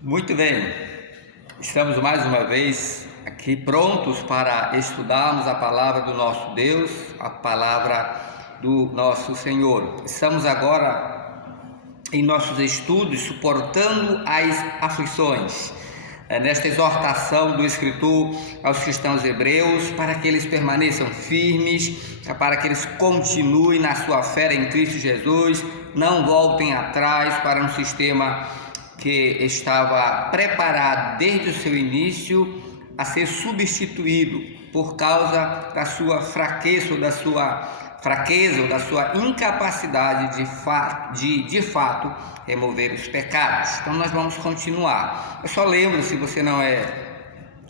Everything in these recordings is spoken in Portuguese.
Muito bem, estamos mais uma vez aqui prontos para estudarmos a palavra do nosso Deus, a palavra do nosso Senhor. Estamos agora em nossos estudos suportando as aflições, nesta exortação do escritor aos cristãos hebreus para que eles permaneçam firmes, para que eles continuem na sua fé em Cristo Jesus, não voltem atrás para um sistema que estava preparado desde o seu início a ser substituído por causa da sua fraqueza ou da sua incapacidade de fato remover os pecados. Então nós vamos continuar. Eu só lembro, se você não é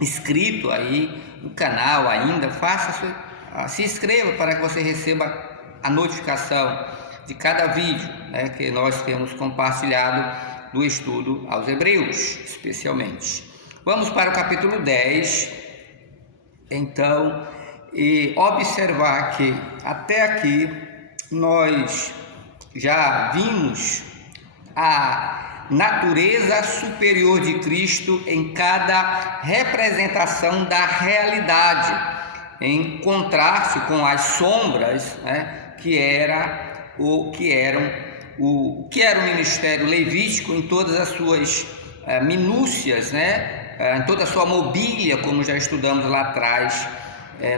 inscrito aí no canal ainda, se inscreva para que você receba a notificação de cada vídeo, que nós temos compartilhado do estudo aos Hebreus, especialmente. Vamos para o capítulo 10, então, e observar que até aqui nós já vimos a natureza superior de Cristo em cada representação da realidade, em contraste com as sombras, que era o ministério levítico em todas as suas minúcias, em toda a sua mobília, como já estudamos lá atrás,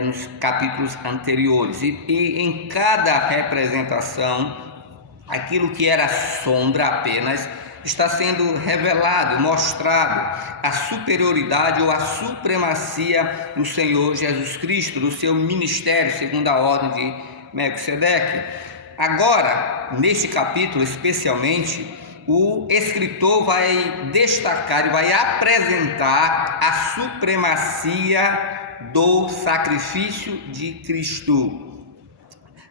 nos capítulos anteriores. E em cada representação, aquilo que era sombra apenas está sendo revelado, mostrado a superioridade ou a supremacia do Senhor Jesus Cristo, do seu ministério, segundo a ordem de Melquisedeque. Agora, neste capítulo especialmente, o escritor vai destacar e vai apresentar a supremacia do sacrifício de Cristo.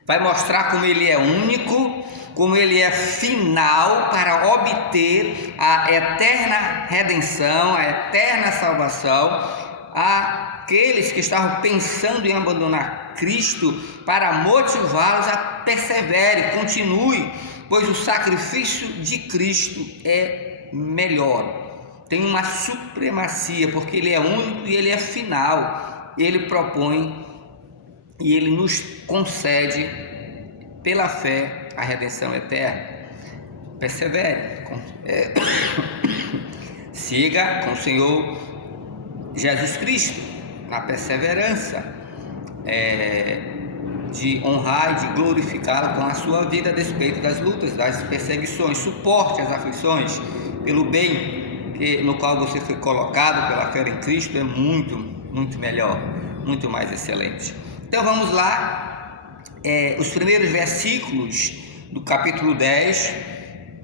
Vai mostrar como ele é único, como ele é final para obter a eterna redenção, a eterna salvação. Aqueles que estavam pensando em abandonar Cristo, para motivá-los a persevere, continue, pois o sacrifício de Cristo é melhor, tem uma supremacia, porque ele é único e ele é final. Ele propõe e ele nos concede pela fé a redenção eterna. Persevere, siga com o Senhor Jesus Cristo na perseverança, de honrar e de glorificá-lo com a sua vida a despeito das lutas, das perseguições. Suporte as aflições pelo bem no qual você foi colocado pela fé em Cristo. É muito, muito melhor, muito mais excelente. Então vamos lá, os primeiros versículos do capítulo 10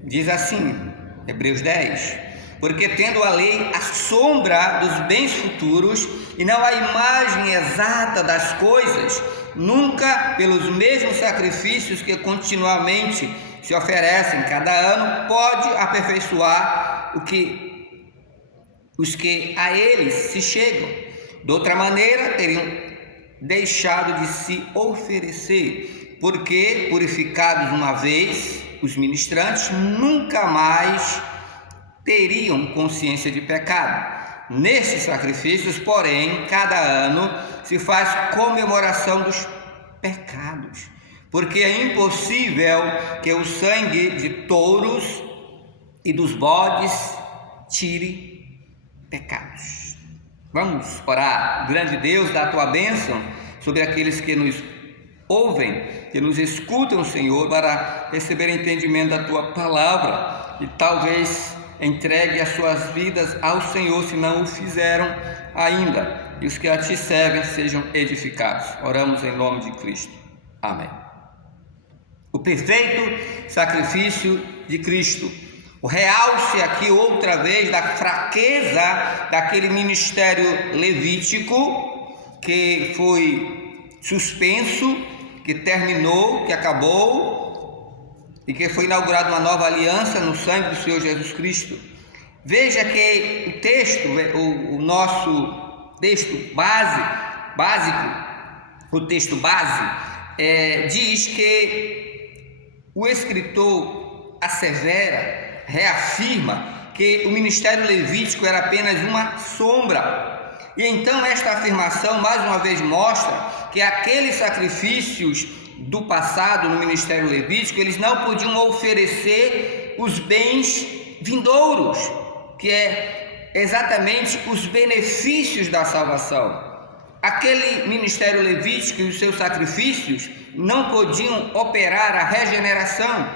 diz assim, Hebreus 10: porque tendo a lei a sombra dos bens futuros e não a imagem exata das coisas, nunca pelos mesmos sacrifícios que continuamente se oferecem cada ano pode aperfeiçoar os que a eles se chegam. De outra maneira teriam deixado de se oferecer, porque purificados uma vez, os ministrantes nunca mais teriam consciência de pecado. Nestes sacrifícios, porém, cada ano se faz comemoração dos pecados, porque é impossível que o sangue de touros e dos bodes tire pecados. Vamos orar. Grande Deus, dá a tua bênção sobre aqueles que nos ouvem, que nos escutam, Senhor, para receber entendimento da tua palavra e talvez entregue as suas vidas ao Senhor, se não o fizeram ainda, e os que a ti servem sejam edificados. Oramos em nome de Cristo. Amém. O perfeito sacrifício de Cristo. O realce aqui outra vez da fraqueza daquele ministério levítico que foi suspenso, que terminou, que acabou, e que foi inaugurada uma nova aliança no sangue do Senhor Jesus Cristo. Veja que o texto, o nosso texto básico, o texto base, diz que o escritor assevera, reafirma que o ministério levítico era apenas uma sombra. E então esta afirmação mais uma vez mostra que aqueles sacrifícios do passado no ministério levítico, eles não podiam oferecer os bens vindouros, que é exatamente os benefícios da salvação. Aquele ministério levítico e os seus sacrifícios não podiam operar a regeneração,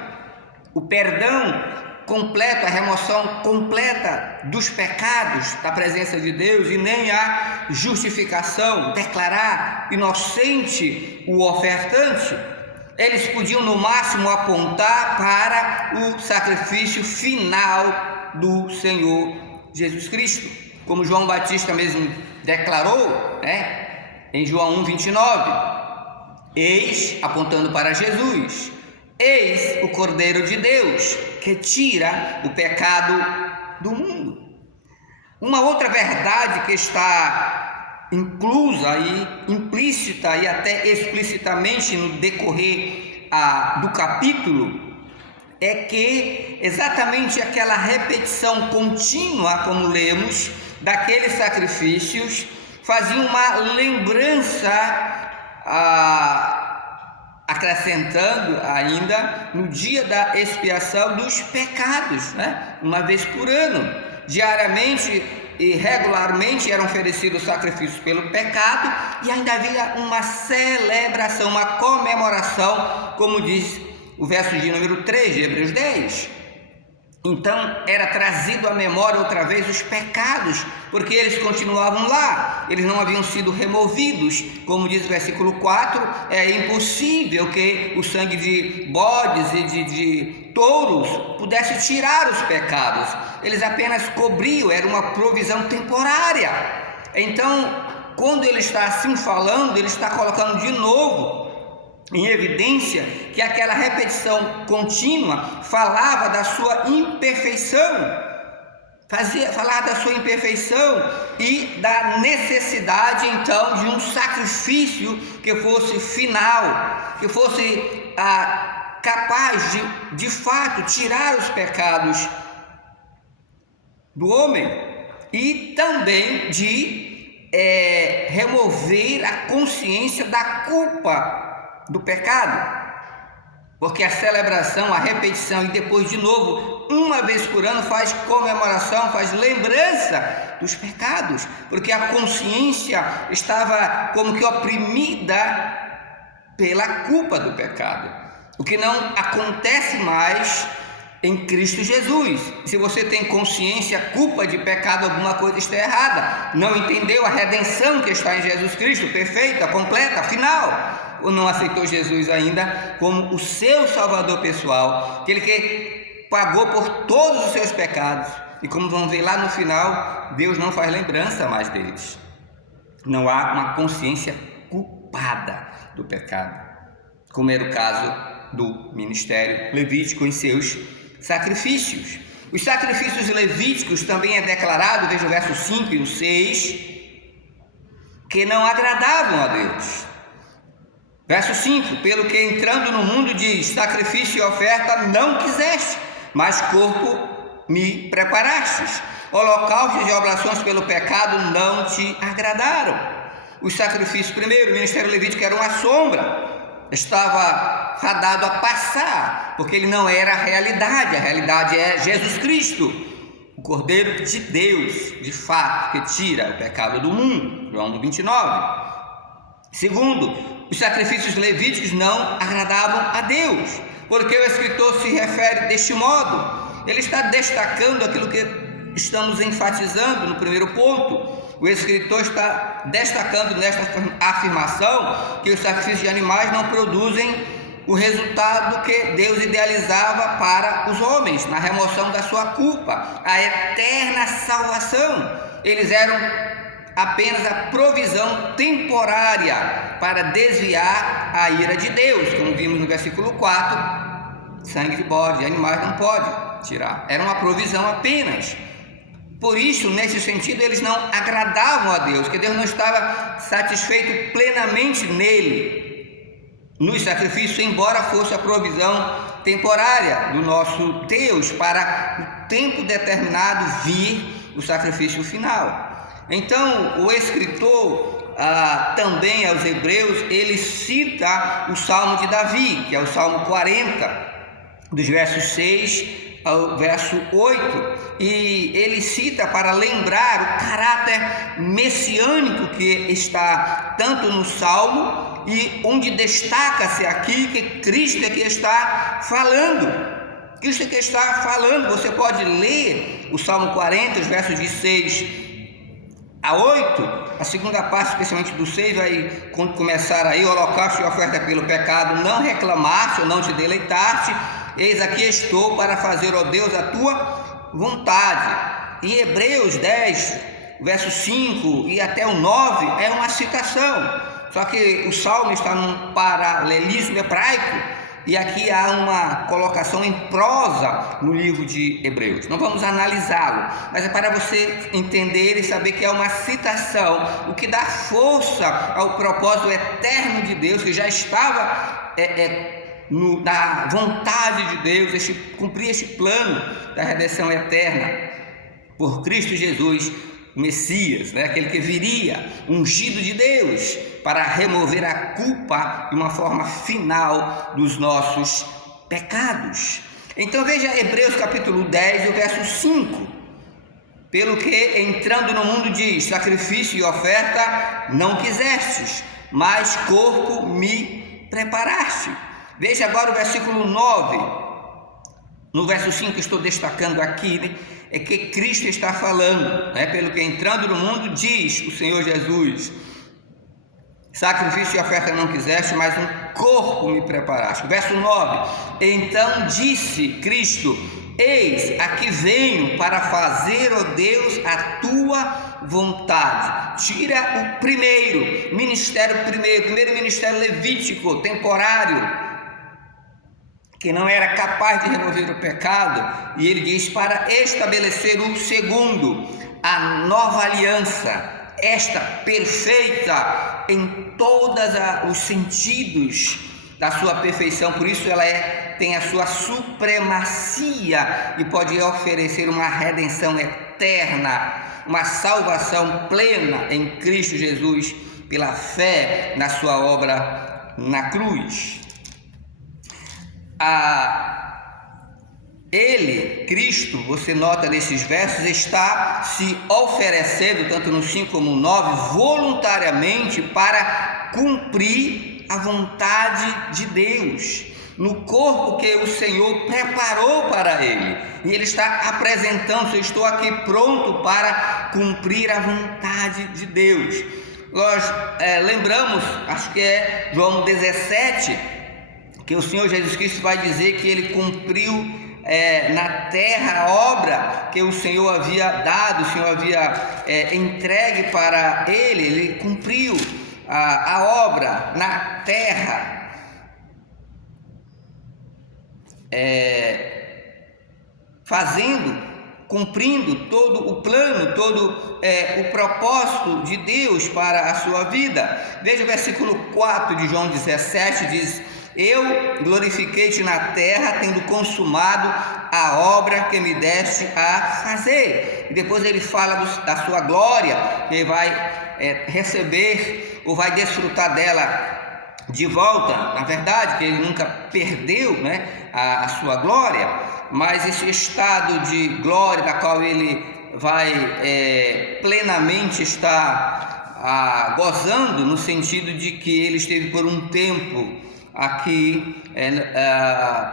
o perdão completo, a remoção completa dos pecados da presença de Deus, e nem a justificação, declarar inocente o ofertante. Eles podiam no máximo apontar para o sacrifício final do Senhor Jesus Cristo, como João Batista mesmo declarou, em João 1:29, eis, apontando para Jesus, eis o Cordeiro de Deus, que tira o pecado do mundo. Uma outra verdade que está inclusa e implícita e até explicitamente no decorrer do capítulo é que exatamente aquela repetição contínua, como lemos, daqueles sacrifícios fazia uma lembrança, acrescentando ainda no dia da expiação dos pecados, uma vez por ano, diariamente e regularmente eram oferecidos sacrifícios pelo pecado, e ainda havia uma celebração, uma comemoração, como diz o verso de número 3 de Hebreus 10. Então era trazido à memória outra vez os pecados, porque eles continuavam lá, eles não haviam sido removidos. Como diz o versículo 4, é impossível que o sangue de bodes e de touros pudesse tirar os pecados, eles apenas cobriam, era uma provisão temporária. Então, quando ele está assim falando, ele está colocando de novo em evidência que aquela repetição contínua falava da sua imperfeição, falava da sua imperfeição e da necessidade então de um sacrifício que fosse final, que fosse capaz de fato tirar os pecados do homem e também de remover a consciência da culpa do pecado, porque a celebração, a repetição e depois de novo, uma vez por ano, faz comemoração, faz lembrança dos pecados, porque a consciência estava como que oprimida pela culpa do pecado, o que não acontece mais em Cristo Jesus. Se você tem consciência, culpa de pecado, alguma coisa está errada, não entendeu a redenção que está em Jesus Cristo, perfeita, completa, final, ou não aceitou Jesus ainda como o seu Salvador pessoal, aquele que pagou por todos os seus pecados, e como vamos ver lá no final, Deus não faz lembrança mais deles. Não há uma consciência culpada do pecado, como era o caso do ministério levítico em seus sacrifícios. Os sacrifícios levíticos também é declarado, veja o verso 5 e o 6, que não agradavam a Deus. Verso 5, pelo que entrando no mundo diz, sacrifício e oferta não quiseste, mas corpo me preparastes. Holocaustos e oblações pelo pecado não te agradaram. Os sacrifícios, primeiro, o ministério levítico era uma sombra, estava fadado a passar, porque ele não era a realidade é Jesus Cristo, o Cordeiro de Deus, de fato, que tira o pecado do mundo, João 1:29. Segundo, os sacrifícios levíticos não agradavam a Deus, porque o escritor se refere deste modo, ele está destacando aquilo que estamos enfatizando no primeiro ponto. O escritor está destacando nesta afirmação que os sacrifícios de animais não produzem o resultado que Deus idealizava para os homens, na remoção da sua culpa, a eterna salvação. Eles eram apenas a provisão temporária para desviar a ira de Deus, como vimos no versículo 4, sangue de bode, de animais não pode tirar, era uma provisão apenas. Por isso, nesse sentido, eles não agradavam a Deus, que Deus não estava satisfeito plenamente nele, nos sacrifícios, embora fosse a provisão temporária do nosso Deus, para o tempo determinado vir o sacrifício final. Então, o escritor também aos Hebreus, ele cita o Salmo de Davi, que é o Salmo 40, dos versos 6 ao verso 8, e ele cita para lembrar o caráter messiânico que está tanto no Salmo, e onde destaca-se aqui que Cristo é que está falando. Cristo é que está falando. Você pode ler o Salmo 40, os versos de 6 a 8, a segunda parte, especialmente do 6, vai começar aí: holocausto e oferta pelo pecado, não reclamaste ou não te deleitaste, eis aqui estou para fazer, ó Deus, a tua vontade. E Hebreus 10, verso 5 e até o 9 é uma citação, só que o salmo está num paralelismo hebraico, e aqui há uma colocação em prosa no livro de Hebreus. Não vamos analisá-lo, mas é para você entender e saber que é uma citação, o que dá força ao propósito eterno de Deus, que já estava na vontade de Deus, cumprir este plano da redenção eterna por Cristo Jesus, Messias, aquele que viria, ungido de Deus, para remover a culpa de uma forma final dos nossos pecados. Então veja Hebreus capítulo 10, o verso 5. Pelo que entrando no mundo diz: sacrifício e oferta não quisestes, mas corpo me preparaste. Veja agora o versículo 9. No verso 5 estou destacando aqui, é que Cristo está falando, pelo que entrando no mundo diz o Senhor Jesus: sacrifício e oferta não quiseste, mas um corpo me preparaste. Verso 9: então disse Cristo: eis, aqui venho para fazer, ó Deus, a tua vontade. Tira o primeiro ministério levítico, temporário, que não era capaz de remover o pecado, e ele diz para estabelecer o segundo, a nova aliança, esta perfeita em todos os sentidos da sua perfeição. Por isso ela tem a sua supremacia e pode oferecer uma redenção eterna, uma salvação plena em Cristo Jesus, pela fé na sua obra na cruz. Ele, Cristo, você nota nesses versos, está se oferecendo, tanto no 5 como no 9, voluntariamente para cumprir a vontade de Deus, no corpo que o Senhor preparou para ele. E ele está apresentando: eu estou aqui pronto para cumprir a vontade de Deus. Nós lembramos, acho que é João 17, que o Senhor Jesus Cristo vai dizer que ele cumpriu na terra a obra que o Senhor havia dado, o Senhor havia entregue para ele cumpriu a obra na terra, cumprindo todo o plano, todo o propósito de Deus para a sua vida. Veja o versículo 4 de João 17, diz: eu glorifiquei-te na terra, tendo consumado a obra que me deste a fazer. E depois ele fala da sua glória, que ele vai receber ou vai desfrutar dela de volta. Na verdade, que ele nunca perdeu a sua glória, mas esse estado de glória da qual ele vai plenamente estar gozando, no sentido de que ele esteve por um tempo aqui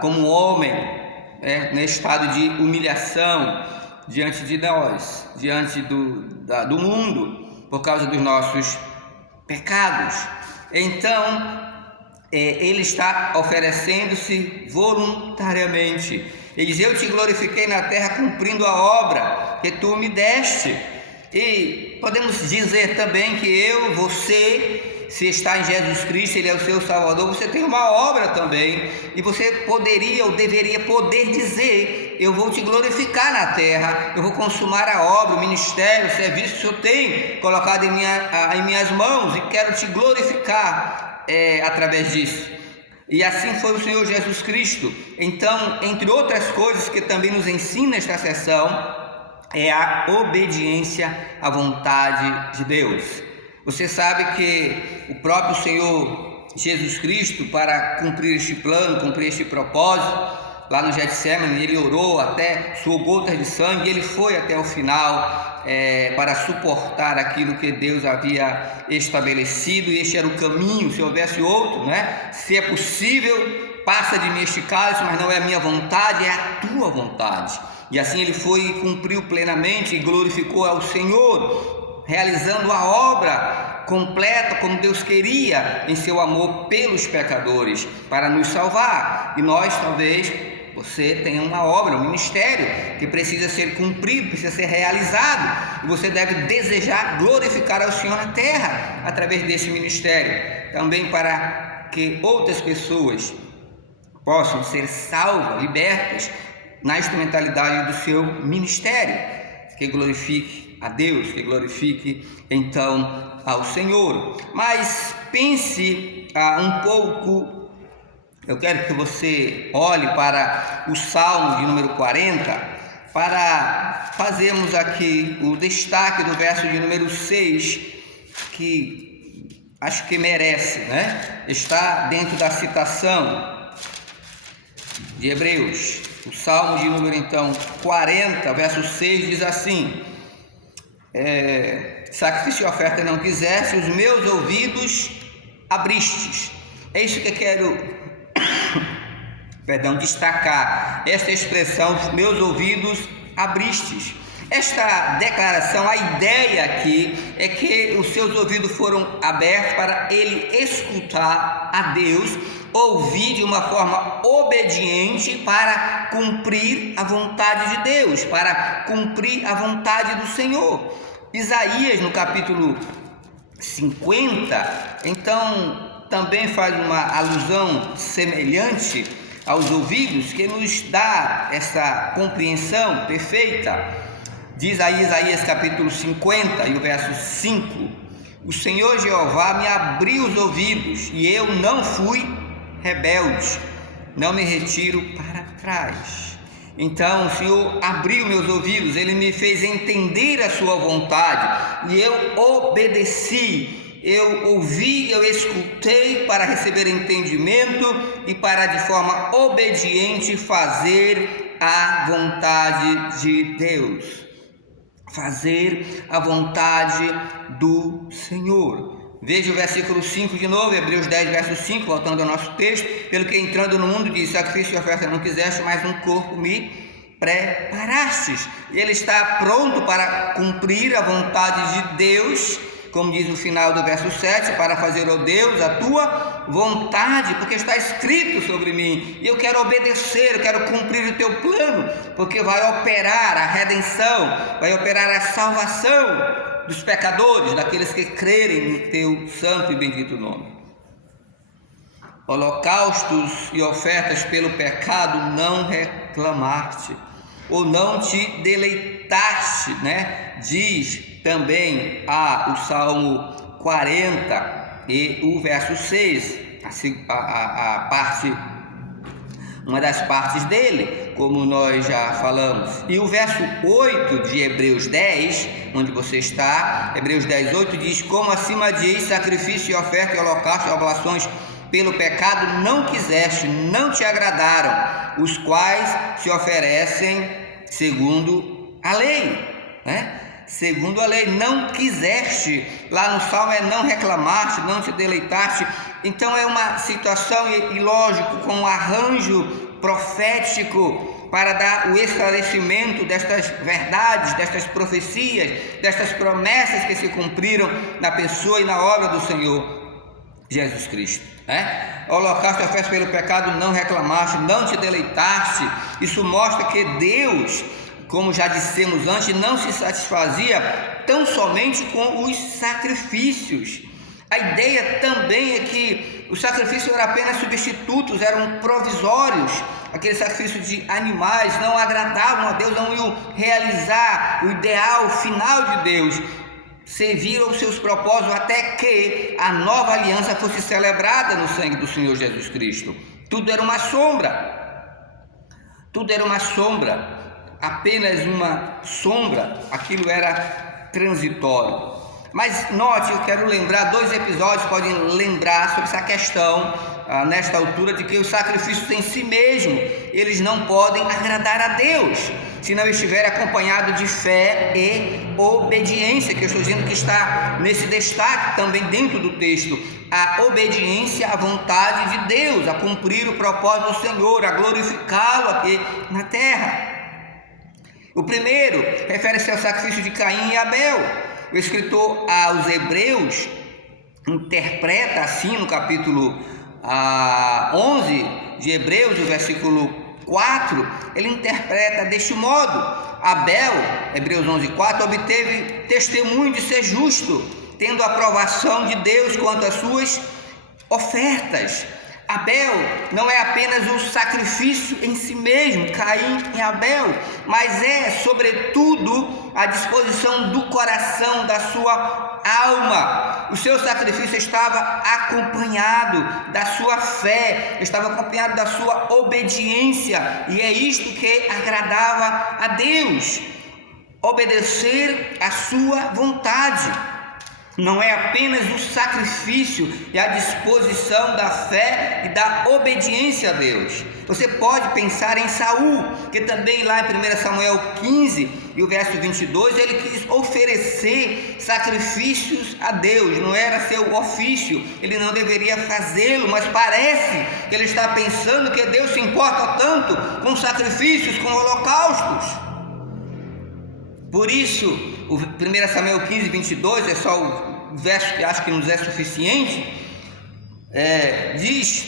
como homem, no estado de humilhação diante de nós, diante do mundo, por causa dos nossos pecados. Então ele está oferecendo-se voluntariamente. Ele diz: eu te glorifiquei na terra, cumprindo a obra que tu me deste. E podemos dizer também que você, se está em Jesus Cristo, Ele é o seu Salvador, você tem uma obra também, e você poderia ou deveria poder dizer: eu vou te glorificar na terra, eu vou consumar a obra, o ministério, o serviço que o Senhor tem colocado em minhas mãos, e quero te glorificar através disso. E assim foi o Senhor Jesus Cristo. Então, entre outras coisas que também nos ensina esta sessão, é a obediência à vontade de Deus. Você sabe que o próprio Senhor Jesus Cristo, para cumprir este plano, cumprir este propósito, lá no Getsemane, ele orou até suou gotas de sangue, ele foi até o final para suportar aquilo que Deus havia estabelecido, e este era o caminho. Se houvesse outro, né? Se é possível, passa de mim este cálice, mas não é a minha vontade, é a tua vontade. E assim ele foi e cumpriu plenamente e glorificou ao Senhor, realizando a obra completa como Deus queria em seu amor pelos pecadores, para nos salvar. E nós, talvez, você tem uma obra, um ministério que precisa ser cumprido, precisa ser realizado, e você deve desejar glorificar ao Senhor na terra através desse ministério, também para que outras pessoas possam ser salvas, libertas na instrumentalidade do seu ministério, que glorifique a Deus, que glorifique então ao Senhor. Mas pense um pouco. Eu quero que você olhe para o Salmo de número 40, para fazermos aqui o destaque do verso de número 6, que acho que merece, né? Está dentro da citação de Hebreus. O Salmo de número então 40, verso 6 diz assim: sacrifício e oferta não quiseste, os meus ouvidos abristes. É isso que eu quero destacar, esta expressão, os meus ouvidos abristes. Esta declaração, a ideia aqui é que os seus ouvidos foram abertos para ele escutar a Deus, ouvir de uma forma obediente para cumprir a vontade de Deus, para cumprir a vontade do Senhor. Isaías, no capítulo 50, então também faz uma alusão semelhante aos ouvidos, que nos dá essa compreensão perfeita. Diz aí Isaías capítulo 50 e o verso 5: o Senhor Jeová me abriu os ouvidos, e eu não fui rebelde, não me retiro para trás. Então o Senhor abriu meus ouvidos, Ele me fez entender a sua vontade, e eu obedeci. Eu ouvi, eu escutei para receber entendimento e para de forma obediente fazer a vontade de Deus, fazer a vontade do Senhor. Veja o versículo 5 de novo, Hebreus 10, verso 5, voltando ao nosso texto: pelo que entrando no mundo diz, sacrifício e oferta não quiseste, mas um corpo me preparastes. Ele está pronto para cumprir a vontade de Deus, como diz o final do verso 7, para fazer, ó Deus, a tua vontade, porque está escrito sobre mim, e eu quero obedecer, eu quero cumprir o teu plano, porque vai operar a redenção, vai operar a salvação dos pecadores, daqueles que crerem no teu santo e bendito nome. Holocaustos e ofertas pelo pecado não reclamaste, ou não te deleitaste, né? Diz também o Salmo 40 e o verso 6, uma das partes dele, como nós já falamos. E o verso 8 de Hebreus 10, onde você está, Hebreus 10, 8 diz: como acima diz, sacrifício e oferta e holocausto e oblações pelo pecado não quiseste, não te agradaram, os quais se oferecem segundo a lei, né? Segundo a lei, não quiseste. Lá no Salmo é não reclamaste, não te deleitaste. Então é uma situação, e lógico, com um arranjo profético para dar o esclarecimento destas verdades, destas profecias, destas promessas que se cumpriram na pessoa e na obra do Senhor Jesus Cristo, né? Holocausto e oferta pelo pecado não reclamaste, não te deleitaste. Isso mostra que Deus, como já dissemos antes, não se satisfazia tão somente com os sacrifícios. A ideia também é que os sacrifícios eram apenas substitutos, eram provisórios. Aqueles sacrifícios de animais não agradavam a Deus, não iam realizar o ideal final de Deus. servir aos seus propósitos até que a nova aliança fosse celebrada no sangue do Senhor Jesus Cristo. Tudo era uma sombra, tudo era uma sombra, apenas uma sombra, aquilo era transitório. Mas note, eu quero lembrar, 2 episódios podem lembrar sobre essa questão, nesta altura, de que os sacrifícios em si mesmo, eles não podem agradar a Deus, se não estiver acompanhado de fé e obediência, que eu estou dizendo que está nesse destaque também dentro do texto, a obediência à vontade de Deus, a cumprir o propósito do Senhor, a glorificá-lo aqui na terra. O primeiro refere-se ao sacrifício de Caim e Abel. O escritor aos Hebreus interpreta assim no capítulo 11 de Hebreus, o versículo 4, ele interpreta deste modo: Abel, Hebreus 11:4, obteve testemunho de ser justo, tendo a aprovação de Deus quanto às suas ofertas. Abel não é apenas o sacrifício em si mesmo, Caim e Abel, mas é, sobretudo, a disposição do coração, da sua alma. O seu sacrifício estava acompanhado da sua fé, estava acompanhado da sua obediência, e é isto que agradava a Deus: obedecer à sua vontade. Não é apenas o sacrifício e a disposição da fé e da obediência a Deus. Você pode pensar em Saul, que também lá em 1 Samuel 15 e o verso 22, ele quis oferecer sacrifícios a Deus, não era seu ofício, ele não deveria fazê-lo, mas parece que ele está pensando que Deus se importa tanto com sacrifícios, com holocaustos. Por isso, o 1 Samuel 15, 22, é só o verso que acho que nos é suficiente, diz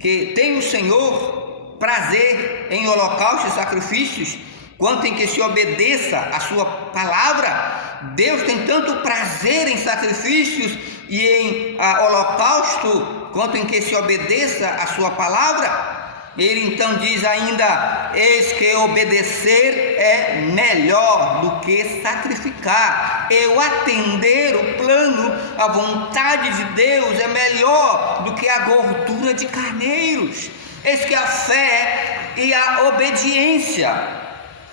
que tem o Senhor prazer em holocaustos e sacrifícios, quanto em que se obedeça a sua palavra. Deus tem tanto prazer em sacrifícios e em holocausto, quanto em que se obedeça a sua palavra. Ele então diz ainda: eis que obedecer é melhor do que sacrificar. Eu atender o plano, a vontade de Deus é melhor do que a gordura de carneiros. Eis que a fé e a obediência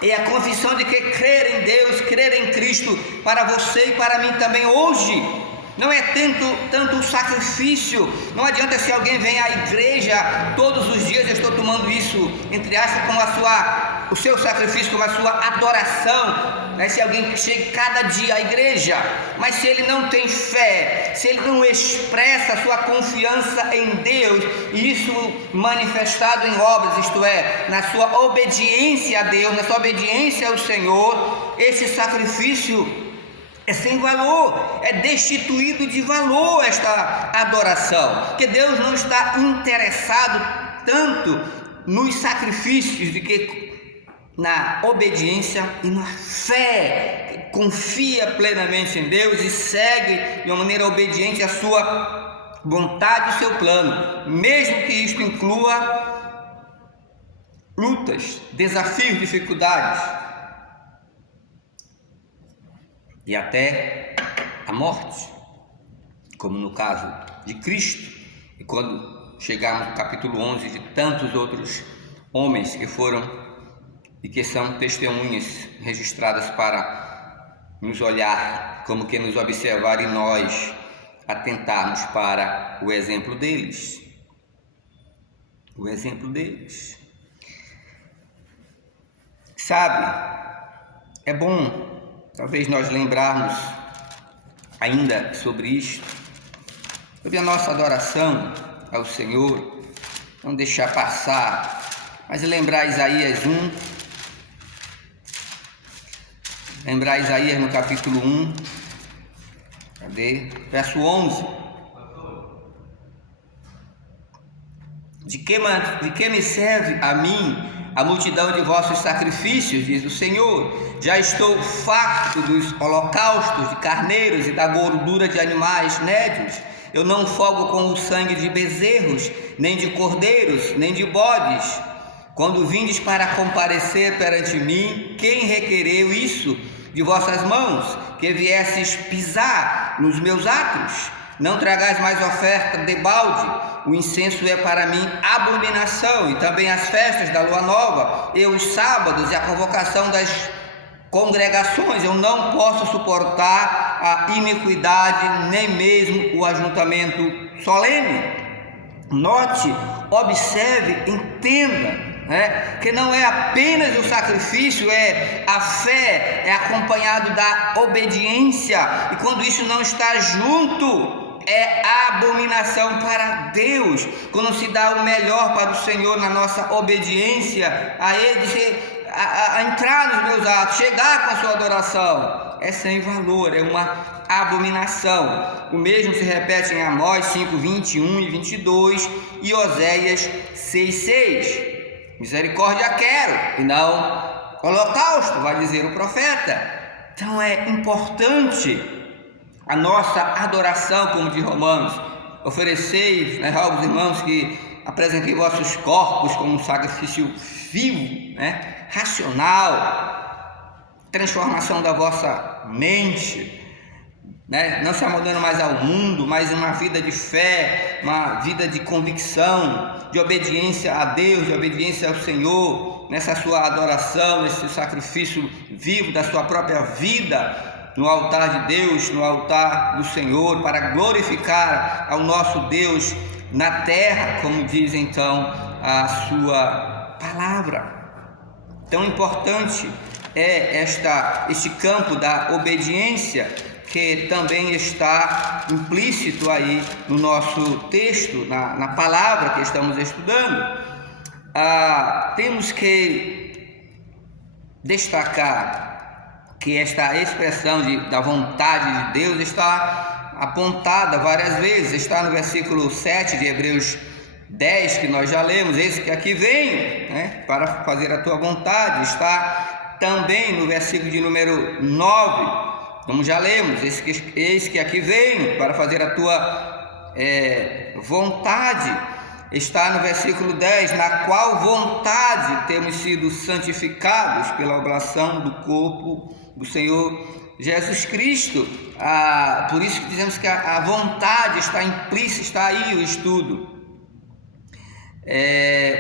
e a confissão de que crer em Deus, crer em Cristo, para você e para mim também hoje, não é tanto o sacrifício. Não adianta se alguém vem à igreja todos os dias, eu estou tomando isso entre aspas como o seu sacrifício, como a sua adoração, né? Se alguém chega cada dia à igreja, mas se ele não tem fé, se ele não expressa a sua confiança em Deus, e isso manifestado em obras, isto é, na sua obediência a Deus, na sua obediência ao Senhor, esse sacrifício é sem valor, é destituído de valor esta adoração, porque Deus não está interessado tanto nos sacrifícios do que na obediência e na fé. Confia plenamente em Deus e segue de uma maneira obediente a sua vontade e o seu plano, mesmo que isto inclua lutas, desafios, dificuldades e até a morte, como no caso de Cristo, e quando chegarmos no capítulo 11, de tantos outros homens que foram e que são testemunhas registradas para nos olhar, como que nos observar e nós atentarmos para o exemplo deles. O exemplo deles. Sabe, é bom talvez nós lembrarmos ainda sobre isto, sobre a nossa adoração ao Senhor, não deixar passar, mas lembrar Isaías 1, lembrar Isaías no capítulo 1, verso 11, de que me serve a mim a multidão de vossos sacrifícios, diz o Senhor? Já estou farto dos holocaustos de carneiros e da gordura de animais nédios. Eu não folgo com o sangue de bezerros, nem de cordeiros, nem de bodes. Quando vindes para comparecer perante mim, quem requereu isso? de vossas mãos, que viesses pisar nos meus atos. Não tragais mais oferta debalde, o incenso é para mim abominação, e também as festas da lua nova, e os sábados, e a convocação das congregações. Eu não posso suportar a iniquidade, nem mesmo o ajuntamento solene. Note, observe, entenda, que não é apenas o sacrifício, é a fé, é acompanhado da obediência, e quando isso não está junto, é abominação para Deus. Quando se dá o melhor para o Senhor na nossa obediência a Ele, a entrar nos meus atos, chegar com a sua adoração, é sem valor, é uma abominação. O mesmo se repete em Amós 5, 21 e 22 e Oséias 6, 6. Misericórdia quero e não holocausto, vai dizer o profeta. Então é importante a nossa adoração, como diz Romanos. Ofereceis, aos irmãos, que apresentei vossos corpos como um sacrifício vivo, racional, transformação da vossa mente, não se amoldando mais ao mundo, mas uma vida de fé, uma vida de convicção, de obediência a Deus, de obediência ao Senhor, nessa sua adoração, nesse sacrifício vivo da sua própria vida, no altar de Deus, no altar do Senhor, para glorificar ao nosso Deus na terra, como diz então a sua palavra. Tão importante é este campo da obediência, que também está implícito aí no nosso texto, na palavra que estamos estudando. Temos que destacar que esta expressão da vontade de Deus está apontada várias vezes. Está no versículo 7 de Hebreus 10, que nós já lemos: eis que aqui venho, para fazer a tua vontade. Está também no versículo de número 9, como já lemos: eis que aqui venho para fazer a tua vontade. Está no versículo 10, na qual vontade temos sido santificados pela oblação do corpo do Senhor Jesus Cristo. Por isso que dizemos que a vontade está implícita, está aí o estudo,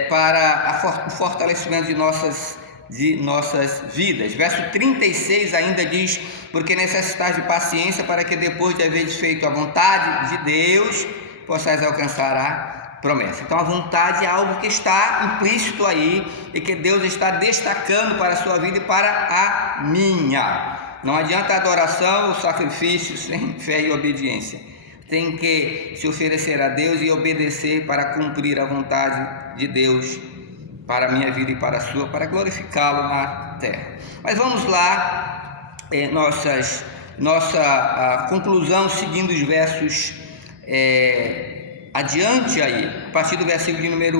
para o fortalecimento de nossas vidas. Verso 36 ainda diz: porque necessitais de paciência, para que depois de haveres feito a vontade de Deus, possais alcançar a promessa. Então a vontade é algo que está implícito aí, e que Deus está destacando para a sua vida e para a minha. Não adianta a adoração, o sacrifício sem fé e obediência. Tem que se oferecer a Deus e obedecer para cumprir a vontade de Deus para a minha vida e para a sua, para glorificá-lo na terra. Mas vamos lá, nossa conclusão, seguindo os versos adiante aí, a partir do versículo de número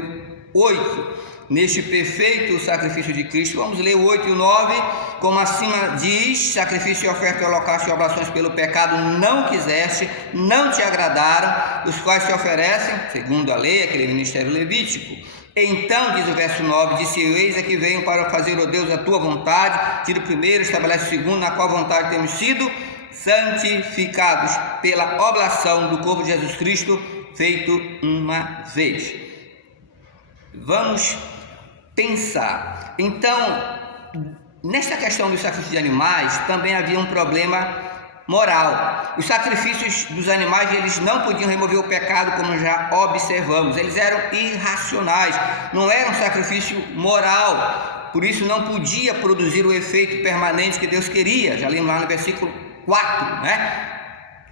8, neste perfeito sacrifício de Cristo. Vamos ler o 8 e o 9, como acima diz: sacrifício e oferta e holocausto e oblações pelo pecado não quiseste, não te agradaram, os quais se oferecem, segundo a lei, aquele ministério levítico. Então, diz o verso 9, disse eu: eis aqui venho para fazer, ó Deus, a tua vontade. Tira o primeiro, estabelece o segundo, na qual vontade temos sido santificados pela oblação do corpo de Jesus Cristo, feito uma vez. Vamos pensar. Então, nesta questão dos sacrifícios de animais, também havia um problema moral. Os sacrifícios dos animais, eles não podiam remover o pecado, como já observamos. Eles eram irracionais, não era um sacrifício moral. Por isso não podia produzir o efeito permanente que Deus queria. Já lemos lá no versículo 4,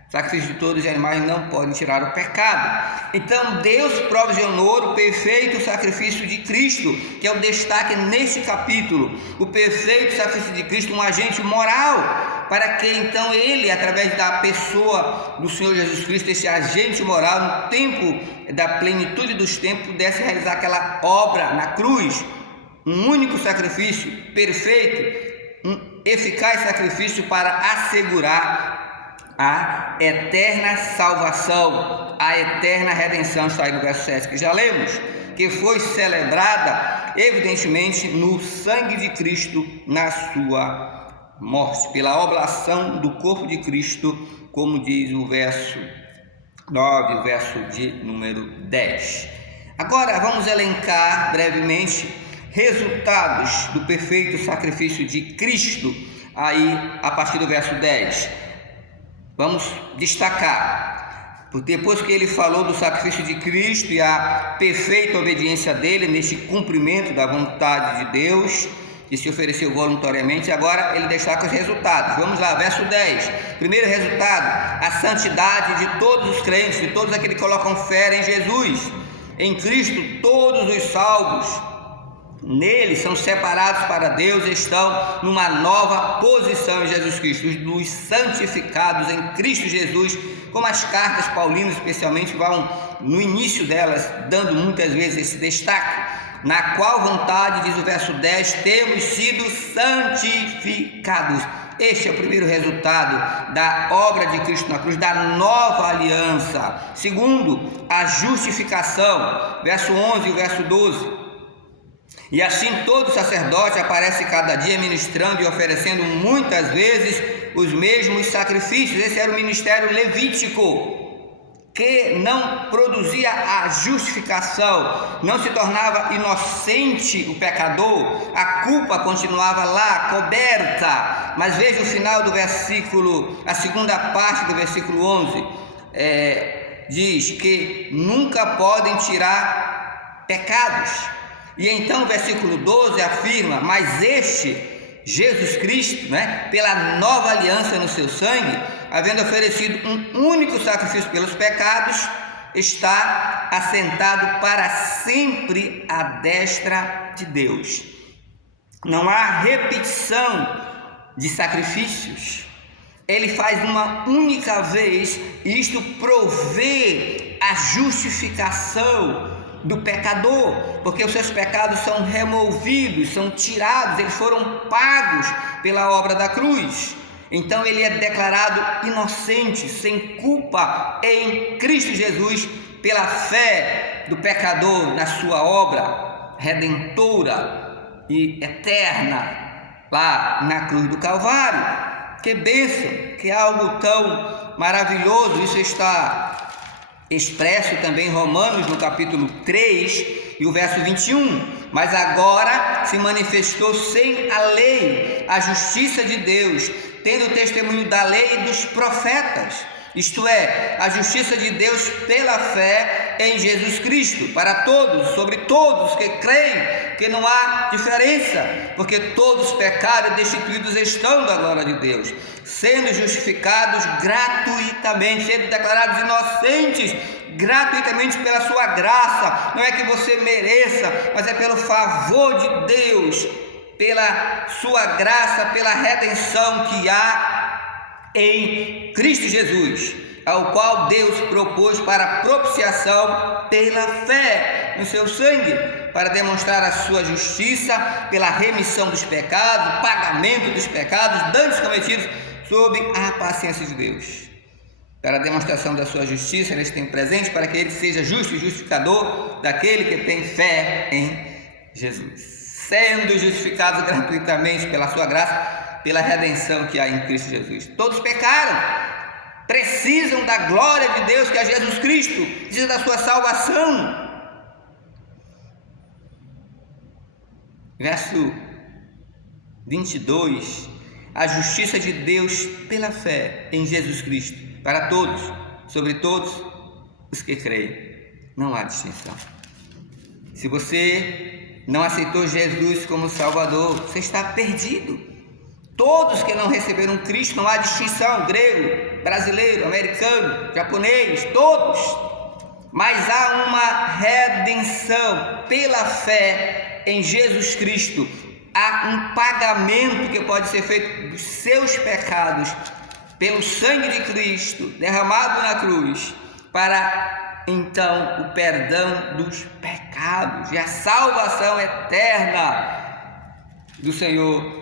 sacrifício de todos os animais não podem tirar o pecado. Então Deus provisionou o perfeito sacrifício de Cristo, que é o destaque neste capítulo. O perfeito sacrifício de Cristo, um agente moral, para que então Ele, através da pessoa do Senhor Jesus Cristo, esse agente moral, no tempo da plenitude dos tempos, pudesse realizar aquela obra na cruz. Um único sacrifício perfeito, um eficaz sacrifício para assegurar a eterna salvação, a eterna redenção. Está aí no verso 7 que já lemos, que foi celebrada evidentemente no sangue de Cristo, na sua morte, pela oblação do corpo de Cristo, como diz o verso 9, o verso de número 10. Agora vamos elencar brevemente resultados do perfeito sacrifício de Cristo, aí a partir do verso 10. Vamos destacar, porque depois que ele falou do sacrifício de Cristo e a perfeita obediência dele neste cumprimento da vontade de Deus, que se ofereceu voluntariamente, agora ele destaca os resultados. Vamos lá, verso 10. Primeiro resultado, a santidade de todos os crentes, de todos aqueles que colocam fé em Jesus. Em Cristo, todos os salvos nele são separados para Deus e estão numa nova posição em Jesus Cristo. Os santificados em Cristo Jesus, como as cartas paulinas especialmente vão no início delas, dando muitas vezes esse destaque, na qual vontade, diz o verso 10, temos sido santificados. Este é o primeiro resultado da obra de Cristo na cruz, da nova aliança. Segundo, a justificação, verso 11 e o verso 12. E assim todo sacerdote aparece cada dia ministrando e oferecendo muitas vezes os mesmos sacrifícios. Esse era o ministério levítico, que não produzia a justificação, não se tornava inocente o pecador, a culpa continuava lá, coberta. Mas veja o final do versículo, a segunda parte do versículo 11, diz que nunca podem tirar pecados. E então o versículo 12 afirma, mas este, Jesus Cristo, pela nova aliança no seu sangue, havendo oferecido um único sacrifício pelos pecados, está assentado para sempre à destra de Deus. Não há repetição de sacrifícios. Ele faz uma única vez e isto provê a justificação do pecador, porque os seus pecados são removidos, são tirados, eles foram pagos pela obra da cruz. Então ele é declarado inocente, sem culpa em Cristo Jesus, pela fé do pecador na sua obra redentora e eterna lá na cruz do Calvário. Que bênção, que algo tão maravilhoso. Isso está expresso também em Romanos, no capítulo 3 e o verso 21. Mas agora se manifestou sem a lei a justiça de Deus, tendo o testemunho da lei e dos profetas, isto é, a justiça de Deus pela fé em Jesus Cristo, para todos, sobre todos que creem, que não há diferença, porque todos pecaram e destituídos estão da glória de Deus, sendo justificados gratuitamente, sendo declarados inocentes gratuitamente pela sua graça. Não é que você mereça, mas é pelo favor de Deus, pela sua graça, pela redenção que há em Cristo Jesus, ao qual Deus propôs para propiciação pela fé no seu sangue, para demonstrar a sua justiça pela remissão dos pecados, pagamento dos pecados, danos cometidos sob a paciência de Deus. Para a demonstração da sua justiça, eles têm presente para que ele seja justo e justificador daquele que tem fé em Jesus, sendo justificados gratuitamente pela sua graça, pela redenção que há em Cristo Jesus. Todos pecaram, precisam da glória de Deus, que é Jesus Cristo, precisam da sua salvação. Verso 22, a justiça de Deus pela fé em Jesus Cristo, para todos, sobre todos os que creem. Não há distinção. Se você não aceitou Jesus como Salvador, você está perdido. Todos que não receberam Cristo, não há distinção, grego, brasileiro, americano, japonês, todos. Mas há uma redenção pela fé em Jesus Cristo. Há um pagamento que pode ser feito dos seus pecados pelo sangue de Cristo derramado na cruz, para então o perdão dos pecados e a salvação eterna do Senhor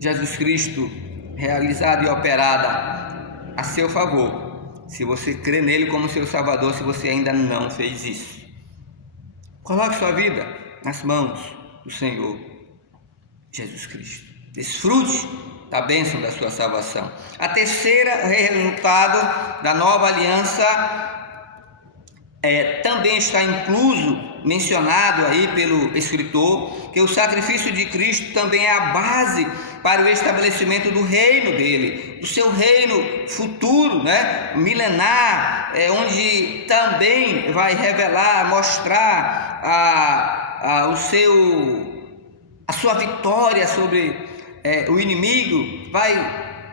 Jesus Cristo, realizada e operada a seu favor, se você crê nele como seu Salvador, se você ainda não fez isso. Coloque sua vida nas mãos do Senhor Jesus Cristo. desfrute da bênção da sua salvação. A terceira resultado da nova aliança também está incluso, mencionado aí pelo escritor, que o sacrifício de Cristo também é a base para o estabelecimento do reino dele, do seu reino futuro, milenar, onde também vai revelar, mostrar a sua vitória sobre o inimigo, vai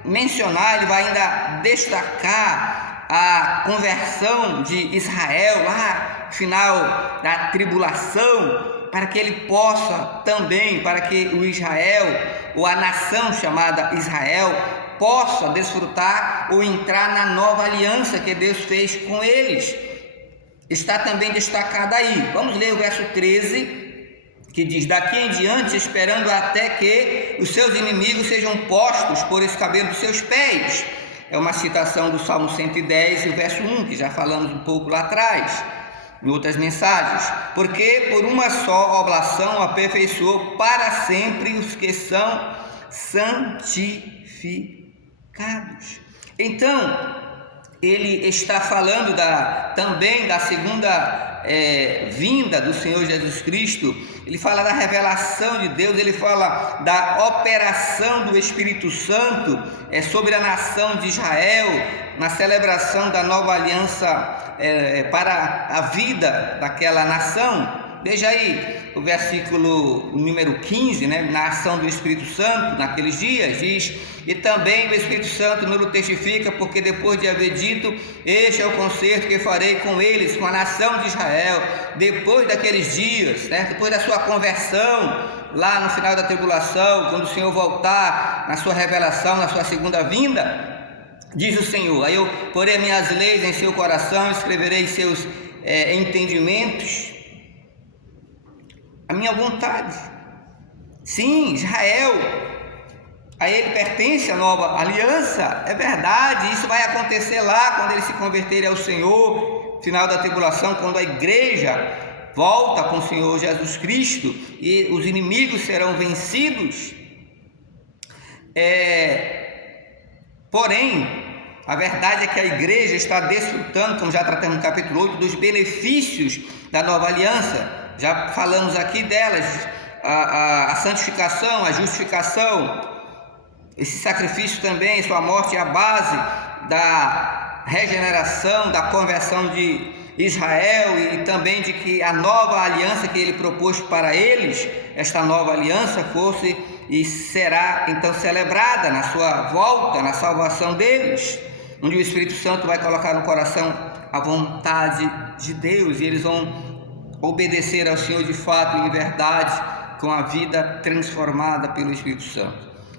mencionar, ele vai ainda destacar a conversão de Israel lá no final da tribulação, para que ele possa também, para que o Israel, ou a nação chamada Israel, possa desfrutar ou entrar na nova aliança que Deus fez com eles. Está também destacada aí. Vamos ler o verso 13, que diz: daqui em diante, esperando até que os seus inimigos sejam postos por escabelo dos seus pés. É uma citação do Salmo 110, o verso 1, que já falamos um pouco lá atrás, em outras mensagens. Porque por uma só oblação aperfeiçoou para sempre os que são santificados. Então, ele está falando também da segunda vinda do Senhor Jesus Cristo. Ele fala da revelação de Deus, ele fala da operação do Espírito Santo sobre a nação de Israel, na celebração da nova aliança para a vida daquela nação. Veja aí o versículo número 15, na ação do Espírito Santo naqueles dias, diz: e também o Espírito Santo nos testifica, porque depois de haver dito, este é o concerto que farei com eles, com a nação de Israel, depois daqueles dias, depois da sua conversão, lá no final da tribulação, quando o Senhor voltar na sua revelação, na sua segunda vinda, diz o Senhor: aí eu porei minhas leis em seu coração, escreverei seus entendimentos, a minha vontade. Sim, Israel, a ele pertence a nova aliança, é verdade. Isso vai acontecer lá quando eles se converterem ao Senhor, final da tribulação, quando a igreja volta com o Senhor Jesus Cristo e os inimigos serão vencidos. Porém, a verdade é que a igreja está desfrutando, como já tratamos no capítulo 8, dos benefícios da nova aliança. Já falamos aqui delas, a santificação, a justificação. Esse sacrifício também, sua morte é a base da regeneração, da conversão de Israel, e também de que a nova aliança que ele propôs para eles, esta nova aliança fosse e será então celebrada na sua volta, na salvação deles, onde o Espírito Santo vai colocar no coração a vontade de Deus, e eles vão obedecer ao Senhor de fato e em verdade, com a vida transformada pelo Espírito Santo.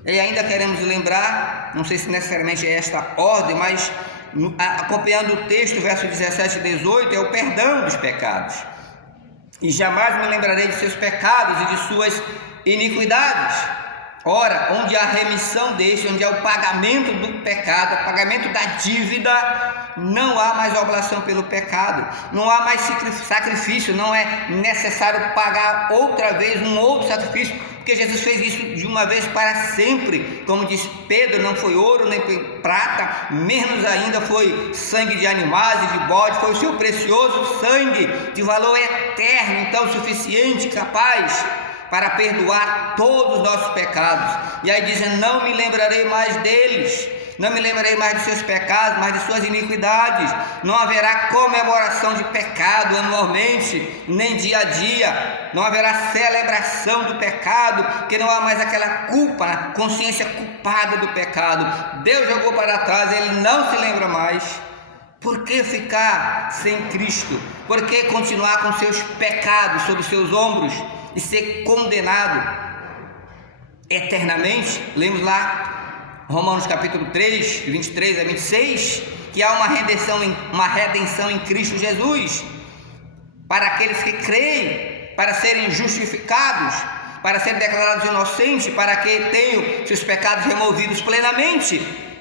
E ainda queremos lembrar, não sei se necessariamente é esta ordem, mas acompanhando o texto, verso 17 e 18, é o perdão dos pecados. E jamais me lembrarei de seus pecados e de suas iniquidades. Ora, onde há remissão deste, onde há o pagamento do pecado, o pagamento da dívida, não há mais oblação pelo pecado, não há mais sacrifício, não é necessário pagar outra vez um outro sacrifício, porque Jesus fez isso de uma vez para sempre. Como diz Pedro, não foi ouro nem foi prata, menos ainda foi sangue de animais e de bode, foi o seu precioso sangue de valor eterno, então suficiente, capaz para perdoar todos os nossos pecados. E aí dizem: não me lembrarei mais deles, não me lembrarei mais de seus pecados, mas de suas iniquidades. Não haverá comemoração de pecado anualmente, nem dia a dia. Não haverá celebração do pecado, porque não há mais aquela culpa, a consciência culpada do pecado. Deus jogou para trás, ele não se lembra mais. Por que ficar sem Cristo? Por que continuar com seus pecados sobre os seus ombros e ser condenado eternamente? Lemos lá Romanos capítulo 3, 23 a 26, que há uma redenção em Cristo Jesus para aqueles que creem, para serem justificados, para serem declarados inocentes, para que tenham seus pecados removidos plenamente.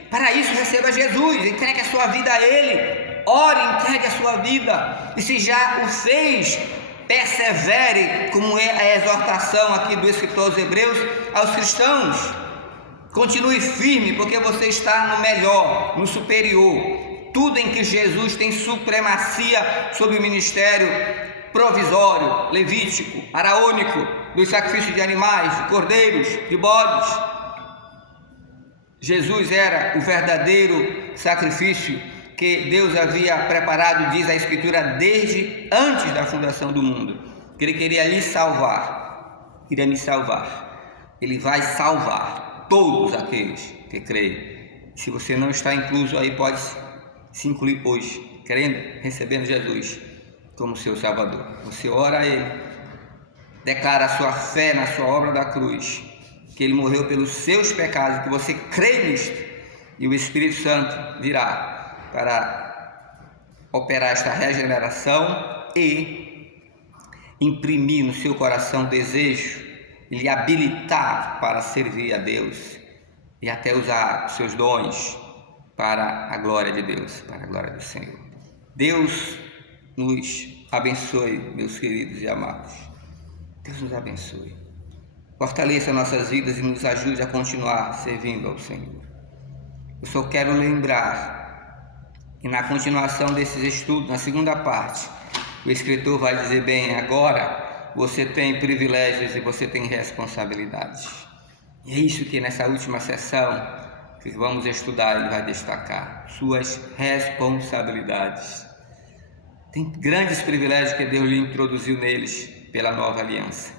Para isso receba Jesus, entregue a sua vida a Ele, ore, entregue a sua vida, e se já o fez, persevere, como é a exortação aqui do escritor aos Hebreus, aos cristãos. Continue firme, porque você está no melhor, no superior. Tudo em que Jesus tem supremacia sobre o ministério provisório, levítico, araônico, dos sacrifícios de animais, de cordeiros, de bodes. Jesus era o verdadeiro sacrifício que Deus havia preparado, diz a Escritura, desde antes da fundação do mundo, que Ele queria lhe salvar, queria me salvar. Ele vai salvar todos aqueles que creem. Se você não está incluso aí, pode se incluir hoje, crendo, recebendo Jesus como seu Salvador. Você ora a Ele, declara a sua fé na sua obra da cruz, que Ele morreu pelos seus pecados, que você crê nisto, e o Espírito Santo virá para operar esta regeneração e imprimir no seu coração desejo, e lhe habilitar para servir a Deus e até usar os seus dons para a glória de Deus, para a glória do Senhor. Deus nos abençoe, meus queridos e amados. Deus nos abençoe. Fortaleça nossas vidas e nos ajude a continuar servindo ao Senhor. Eu só quero lembrar que na continuação desses estudos, na segunda parte, o escritor vai dizer bem, agora você tem privilégios e você tem responsabilidades. E é isso que nessa última sessão que vamos estudar, ele vai destacar, suas responsabilidades. Tem grandes privilégios que Deus lhe introduziu neles pela nova aliança,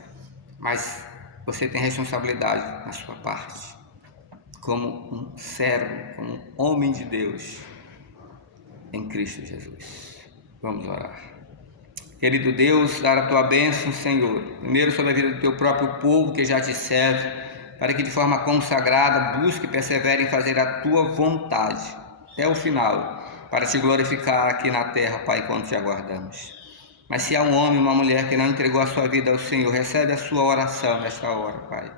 mas você tem responsabilidade na sua parte, como um servo, como um homem de Deus em Cristo Jesus. Vamos orar. Querido Deus, dar a tua bênção, Senhor, primeiro sobre a vida do teu próprio povo que já te serve, para que de forma consagrada busque e persevere em fazer a tua vontade até o final, para te glorificar aqui na terra, Pai, quando te aguardamos. Mas se há um homem ou uma mulher que não entregou a sua vida ao Senhor, recebe a sua oração nesta hora, Pai,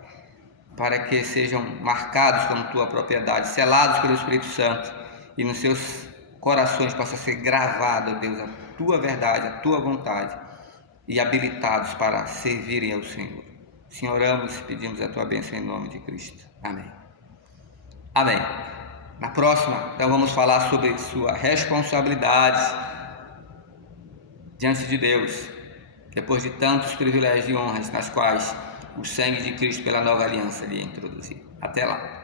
para que sejam marcados como tua propriedade, selados pelo Espírito Santo, e nos seus corações possa ser gravado, Deus, a tua verdade, a tua vontade, e habilitados para servirem ao Senhor. Sim, oramos e pedimos a tua bênção em nome de Cristo. Amém. Amém. Na próxima, então, vamos falar sobre sua responsabilidade diante de Deus, depois de tantos privilégios e honras nas quais o sangue de Cristo pela nova aliança lhe introduziu. Até lá.